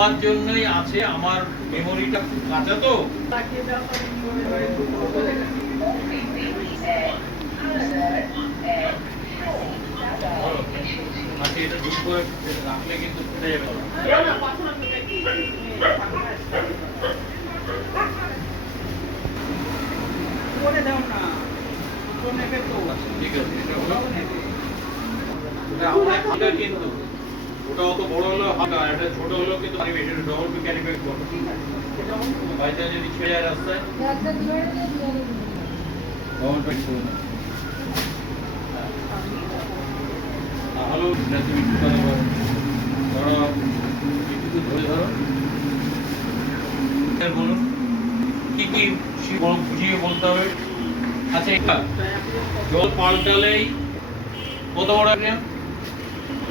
আমার জন্যই আছে, আমার মেমোরিটা খুব কাঁচা তো। আচ্ছা, এটা জুম করে রাখলে কিন্তু ফুটে যাবে। ঠিক আছে, এটা হলো হালকা, কিন্তু ওটা অত বড় হলো হালকা, এটা ছোট হলো কিন্তু এটা ডবল ক্যারি ব্যাগ করো। বাইরে যদি ছেড়ে যায় রাস্তায় ডবল প্যাক করে না। হ্যালো, তুমি ধরো একটু ধরে ধরো, বলুন কি কি বুঝিয়ে বলতে হবে। আচ্ছা, জল পাল্টালেই কত বড়